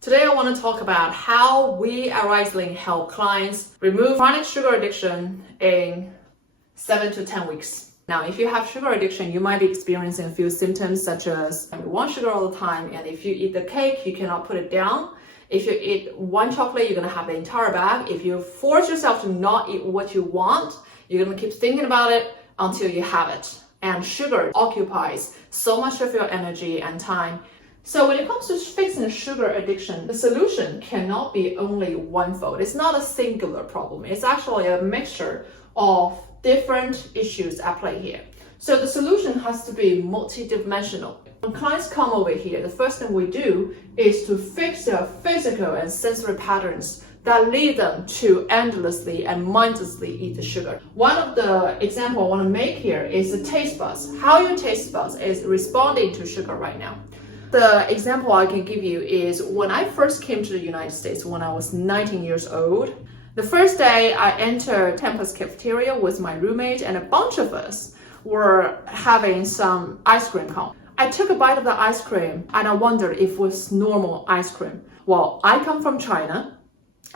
Today I want to talk about how we at Riesling help clients remove chronic sugar addiction in 7 to 10 weeks. Now, if you have sugar addiction, you might be experiencing a few symptoms such as you want sugar all the time, and if you eat the cake, you cannot put it down. If you eat one chocolate, you're going to have the entire bag. If you force yourself to not eat what you want, you're going to keep thinking about it until you have it. And sugar occupies so much of your energy and time. So when it comes to fixing sugar addiction, the solution cannot be only one-fold. It's not a singular problem. It's actually a mixture of different issues at play here. So the solution has to be multidimensional. When clients come over here, the first thing we do is to fix their physical and sensory patterns that lead them to endlessly and mindlessly eat the sugar. One of the examples I want to make here is the taste buds. How your taste buds is responding to sugar right now. The example I can give you is when I first came to the United States when I was 19 years old. The first day I entered campus cafeteria with my roommate, and a bunch of us were having some ice cream cone. I took a bite of the ice cream and I wondered if it was normal ice cream. Well, I come from China.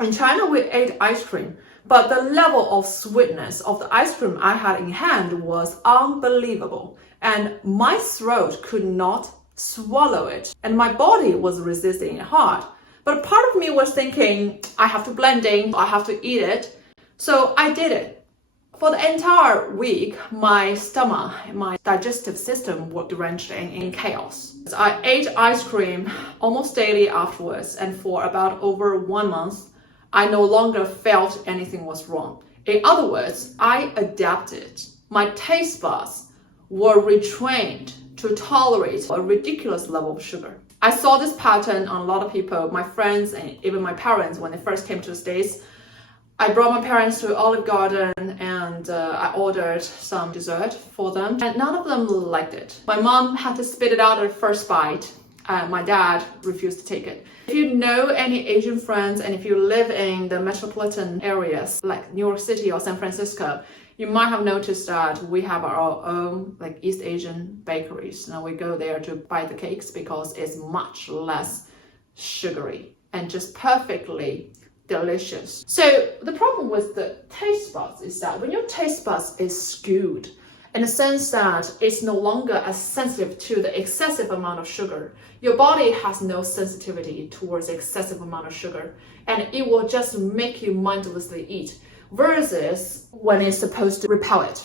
In China, we ate ice cream, but the level of sweetness of the ice cream I had in hand was unbelievable, and my throat could not swallow it, and my body was resisting it hard. But part of me was thinking, I have to blend in, I have to eat it. So I did it. For the entire week, my stomach, my digestive system were drenched in chaos. I ate ice cream almost daily afterwards, and for about over 1 month, I no longer felt anything was wrong. In other words, I adapted. My taste buds were retrained to tolerate a ridiculous level of sugar. I saw this pattern on a lot of people, my friends and even my parents when they first came to the States. I brought my parents to Olive Garden and I ordered some dessert for them, and none of them liked it. My mom had to spit it out at the first bite. My dad refused to take it. If you know any Asian friends and if you live in the metropolitan areas like New York City or San Francisco, you might have noticed that we have our own like East Asian bakeries. Now we go there to buy the cakes because it's much less sugary and just perfectly delicious. So the problem with the taste buds is that when your taste buds is skewed, in the sense that it's no longer as sensitive to the excessive amount of sugar, your body has no sensitivity towards excessive amount of sugar, and it will just make you mindlessly eat. Versus when it's supposed to repel it,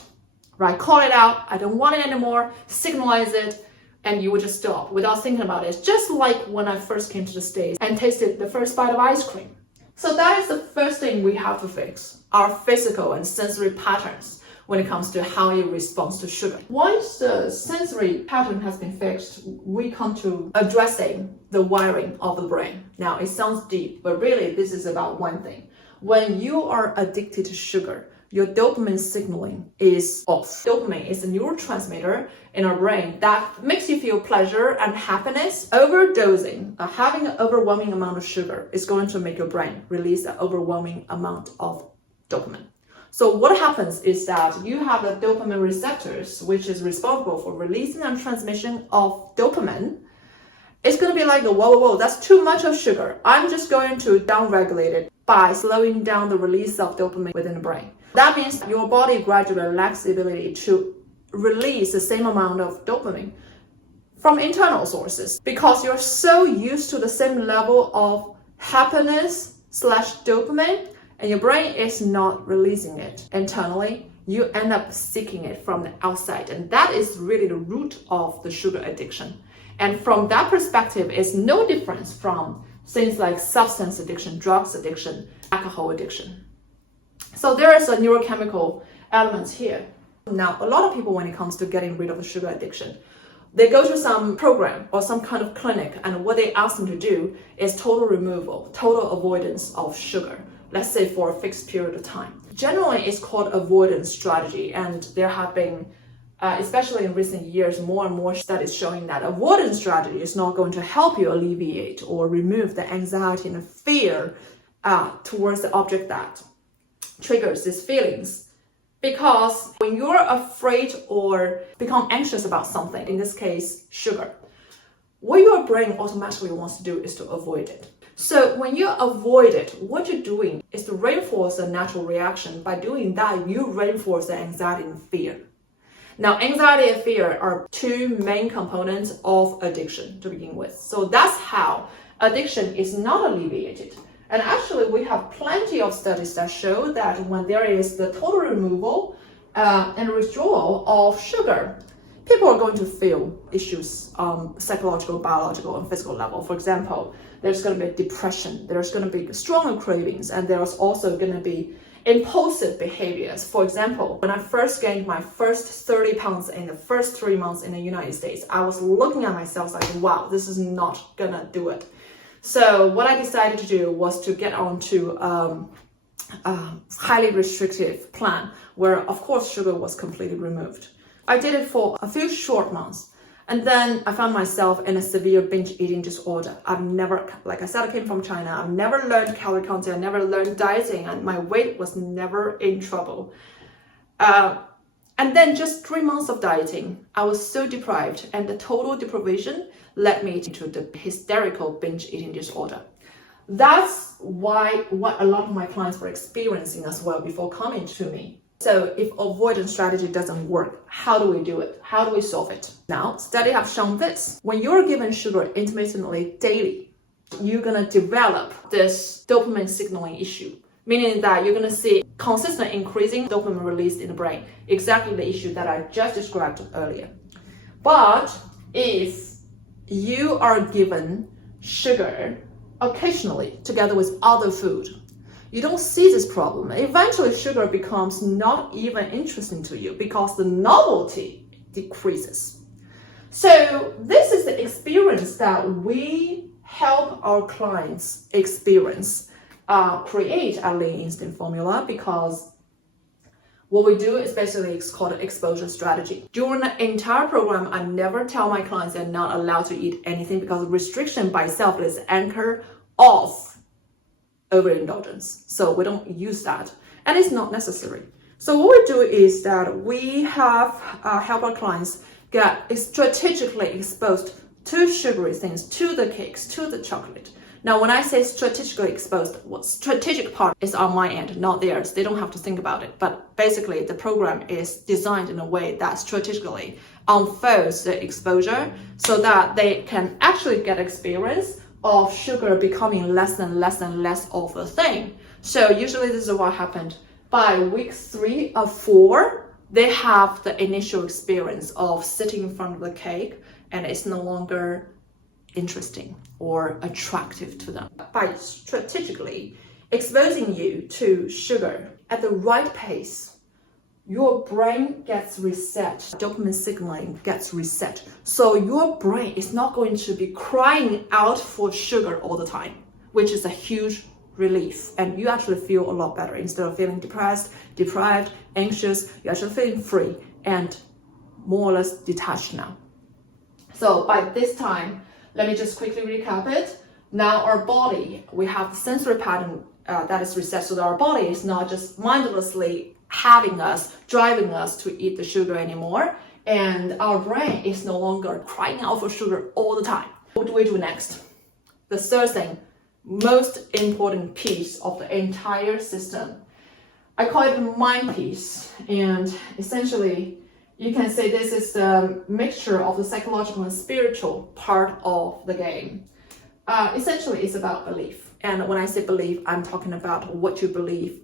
right? Call it out, I don't want it anymore, signalize it, and you would just stop without thinking about it. Just like when I first came to the States and tasted the first bite of ice cream. So that is the first thing we have to fix, our physical and sensory patterns when it comes to how you respond to sugar. Once the sensory pattern has been fixed, we come to addressing the wiring of the brain. Now, it sounds deep, but really this is about one thing. When you are addicted to sugar, your dopamine signaling is off. Dopamine is a neurotransmitter in our brain that makes you feel pleasure and happiness. Overdosing, having an overwhelming amount of sugar is going to make your brain release an overwhelming amount of dopamine. So what happens is that you have the dopamine receptors, which is responsible for releasing and transmission of dopamine. It's going to be like, whoa, that's too much of sugar. I'm just going to downregulate it by slowing down the release of dopamine within the brain. That means your body gradually lacks the ability to release the same amount of dopamine from internal sources because you're so used to the same level of happiness / dopamine, and your brain is not releasing it internally. You end up seeking it from the outside, and that is really the root of the sugar addiction. And from that perspective, it's no difference from things like substance addiction, drugs addiction, alcohol addiction. So there is a neurochemical element here. Now, a lot of people, when it comes to getting rid of the sugar addiction, they go to some program or some kind of clinic, and what they ask them to do is total removal, total avoidance of sugar, let's say for a fixed period of time. Generally, it's called avoidance strategy, and there have been especially in recent years, more and more studies showing that avoidance strategy is not going to help you alleviate or remove the anxiety and the fear towards the object that triggers these feelings. Because when you're afraid or become anxious about something, in this case, sugar, what your brain automatically wants to do is to avoid it. So when you avoid it, what you're doing is to reinforce a natural reaction. By doing that, you reinforce the anxiety and fear. Now, anxiety and fear are two main components of addiction to begin with. So that's how addiction is not alleviated. And actually, we have plenty of studies that show that when there is the total removal and withdrawal of sugar, people are going to feel issues on psychological, biological, and physical level. For example, there's going to be depression, there's going to be stronger cravings, and there's also going to be impulsive behaviors. For example, when I first gained my first 30 pounds in the first 3 months in the United States, I was looking at myself like, wow, this is not going to do it. So what I decided to do was to get onto a highly restrictive plan where, of course, sugar was completely removed. I did it for a few short months, and then I found myself in a severe binge eating disorder. I've never, like I said, I came from China. I've never learned calorie counting. I never learned dieting, and my weight was never in trouble. And then just 3 months of dieting, I was so deprived, and the total deprivation led me to the hysterical binge eating disorder. That's what a lot of my clients were experiencing as well before coming to me. So if avoidance strategy doesn't work, how do we do it? How do we solve it? Now, studies have shown this. When you're given sugar intermittently daily, you're going to develop this dopamine signaling issue, meaning that you're going to see consistent increasing dopamine released in the brain, exactly the issue that I just described earlier. But if you are given sugar occasionally together with other food, you don't see this problem. Eventually, sugar becomes not even interesting to you because the novelty decreases. So this is the experience that we help our clients experience, create a lean instant formula, because what we do is basically, it's called an exposure strategy. During the entire program, I never tell my clients they're not allowed to eat anything, because restriction by itself is anchor of overindulgence. So we don't use that, and it's not necessary. So what we do is that we have help our clients get strategically exposed to sugary things, to the cakes, to the chocolate. Now, when I say strategically exposed, what strategic part is on my end, not theirs. They don't have to think about it. But basically, the program is designed in a way that strategically unfolds the exposure so that they can actually get experience of sugar becoming less and less and less of a thing. So usually this is what happened. By week 3 or 4, they have the initial experience of sitting in front of the cake, and it's no longer interesting or attractive to them. By strategically exposing you to sugar at the right pace, your brain gets reset, dopamine signaling gets reset. So your brain is not going to be crying out for sugar all the time, which is a huge relief. And you actually feel a lot better. Instead of feeling depressed, deprived, anxious, you're actually feeling free and more or less detached now. So by this time, let me just quickly recap it. Now our body, we have the sensory pattern that is reset, so that our body is not just mindlessly having us, driving us to eat the sugar anymore, and our brain is no longer crying out for sugar all the time. What do we do next? The third thing, most important piece of the entire system, I call it the mind piece, and essentially you can say this is the mixture of the psychological and spiritual part of the game. Essentially, it's about belief. And when I say belief, I'm talking about what you believe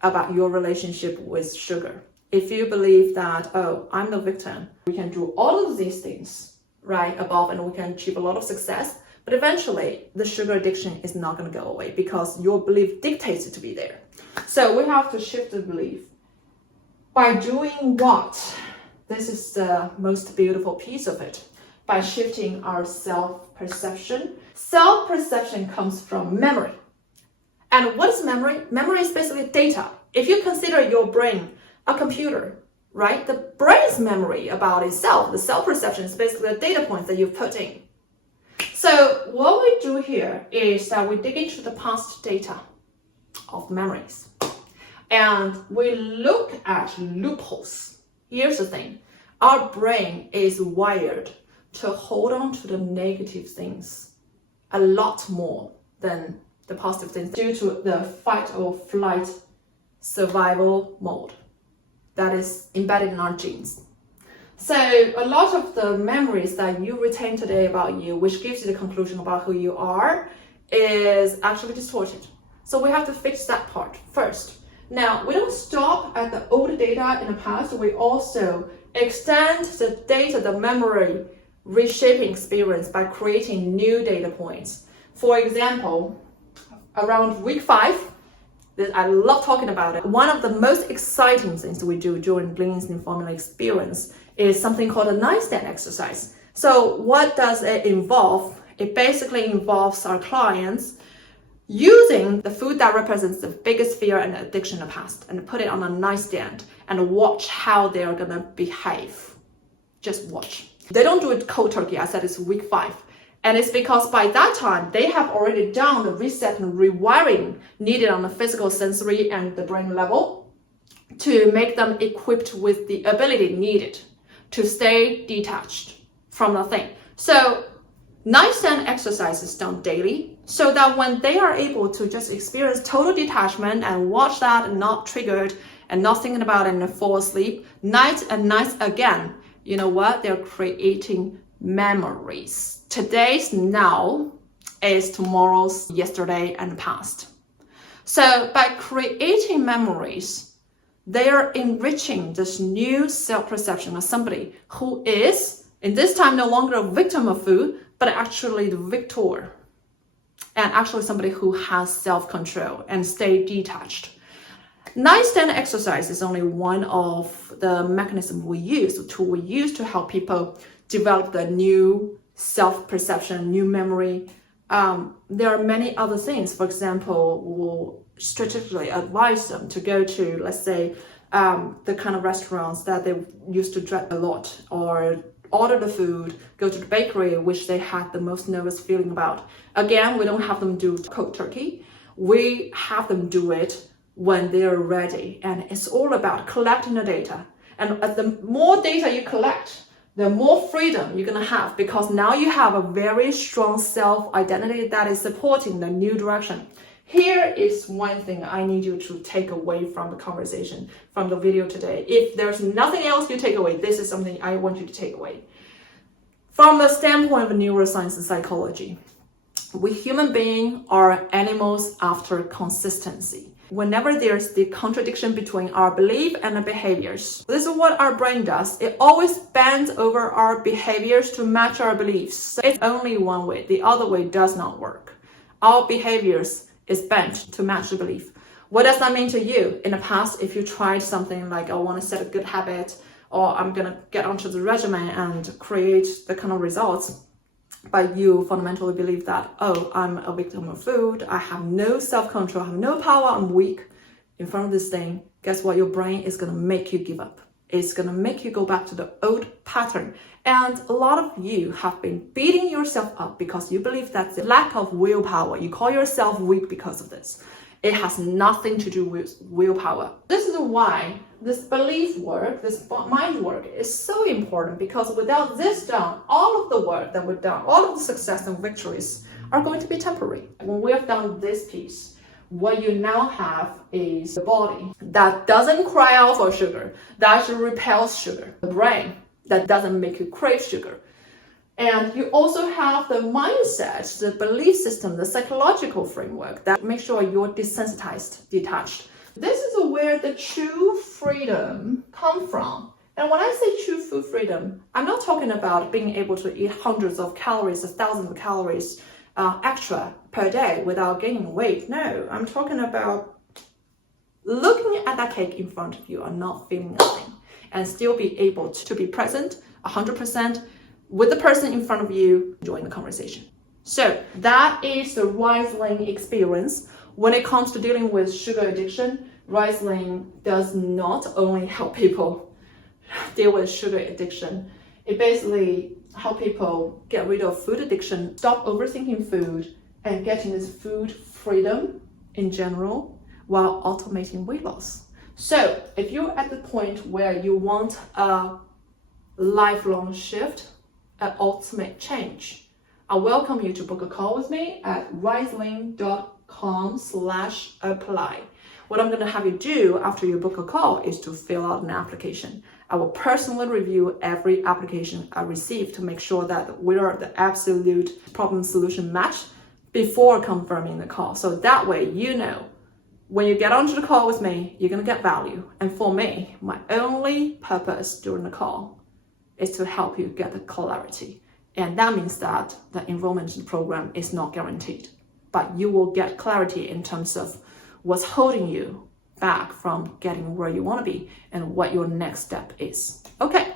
about your relationship with sugar. If you believe that, oh, I'm the victim, we can do all of these things right above and we can achieve a lot of success, but eventually the sugar addiction is not going to go away because your belief dictates it to be there. So we have to shift the belief. By doing what? This is the most beautiful piece of it. By shifting our self-perception. Self-perception comes from memory. And what is memory? Memory is basically data. If you consider your brain a computer, right? The brain's memory about itself, the self-perception is basically the data points that you put in. So what we do here is that we dig into the past data of memories. And we look at loopholes. Here's the thing. Our brain is wired to hold on to the negative things a lot more than the positive things due to the fight or flight survival mode that is embedded in our genes. So a lot of the memories that you retain today about you, which gives you the conclusion about who you are, is actually distorted. So we have to fix that part first. Now, we don't stop at the old data in the past. We also extend the data, the memory reshaping experience by creating new data points. For example, around week 5, I love talking about it. One of the most exciting things we do during Bling Instinct Formula experience is something called a nightstand exercise. So what does it involve? It basically involves our clients using the food that represents the biggest fear and addiction in the past and put it on a nightstand and watch how they're gonna behave. Just watch. They don't do it cold turkey. I said it's week 5. And it's because by that time, they have already done the reset and rewiring needed on the physical, sensory, and the brain level to make them equipped with the ability needed to stay detached from the thing. So nightstand exercise is done daily so that when they are able to just experience total detachment and watch that and not triggered and not thinking about it and fall asleep, night and night again, you know what? They're creating memories. Today's now is tomorrow's yesterday and past. So by creating memories, they are enriching this new self-perception of somebody who is, in this time, no longer a victim of food, but actually the victor. And actually somebody who has self-control and stay detached. Nightstand exercise is only one of the mechanisms we use, the tool we use to help people develop the new self-perception, new memory. There are many other things. For example, we'll strategically advise them to go to, let's say, the kind of restaurants that they used to dread a lot, or order the food, go to the bakery, which they had the most nervous feeling about. Again, we don't have them do cold turkey. We have them do it when they're ready. And it's all about collecting the data. And the more data you collect, the more freedom you're going to have, because now you have a very strong self-identity that is supporting the new direction. Here is one thing I need you to take away from the conversation, from the video today. If there's nothing else you take away, this is something I want you to take away. From the standpoint of neuroscience and psychology, we human beings are animals after consistency. Whenever there's the contradiction between our belief and the behaviors, this is what our brain does. It always bends over our behaviors to match our beliefs. It's only one way. The other way does not work. Our behaviors is bent to match the belief. What does that mean to you? In the past, if you tried something like, I want to set a good habit, or I'm going to get onto the regimen and create the kind of results, but you fundamentally believe that, oh, I'm a victim of food, I have no self-control, I have no power, I'm weak in front of this thing, guess what? Your brain is going to make you give up. It's going to make you go back to the old pattern. And a lot of you have been beating yourself up because you believe that's the lack of willpower. You call yourself weak because of this. It has nothing to do with willpower. This is why this belief work, this mind work is so important, because without this done, all of the work that we've done, all of the success and victories are going to be temporary. When we have done this piece, what you now have is the body that doesn't cry out for sugar, that actually repels sugar, the brain that doesn't make you crave sugar. And you also have the mindset, the belief system, the psychological framework that makes sure you're desensitized, detached. This is where the true freedom comes from. And when I say true food freedom, I'm not talking about being able to eat hundreds of calories, thousands of calories extra per day without gaining weight. No, I'm talking about looking at that cake in front of you and not feeling nothing, and still be able to be present 100% with the person in front of you, enjoying the conversation. So that is the Riesling experience. When it comes to dealing with sugar addiction, Riesling does not only help people deal with sugar addiction, it basically helps people get rid of food addiction, stop overthinking food, and getting this food freedom in general while automating weight loss. So if you're at the point where you want a lifelong shift, an ultimate change, I welcome you to book a call with me at rising.com/apply. What I'm going to have you do after you book a call is to fill out an application. I will personally review every application I receive to make sure that we are the absolute problem solution match before confirming the call. So that way, you know, when you get onto the call with me, you're going to get value. And for me, my only purpose during the call is to help you get the clarity. And that means that the enrollment in the program is not guaranteed, but you will get clarity in terms of what's holding you back from getting where you want to be and what your next step is. Okay,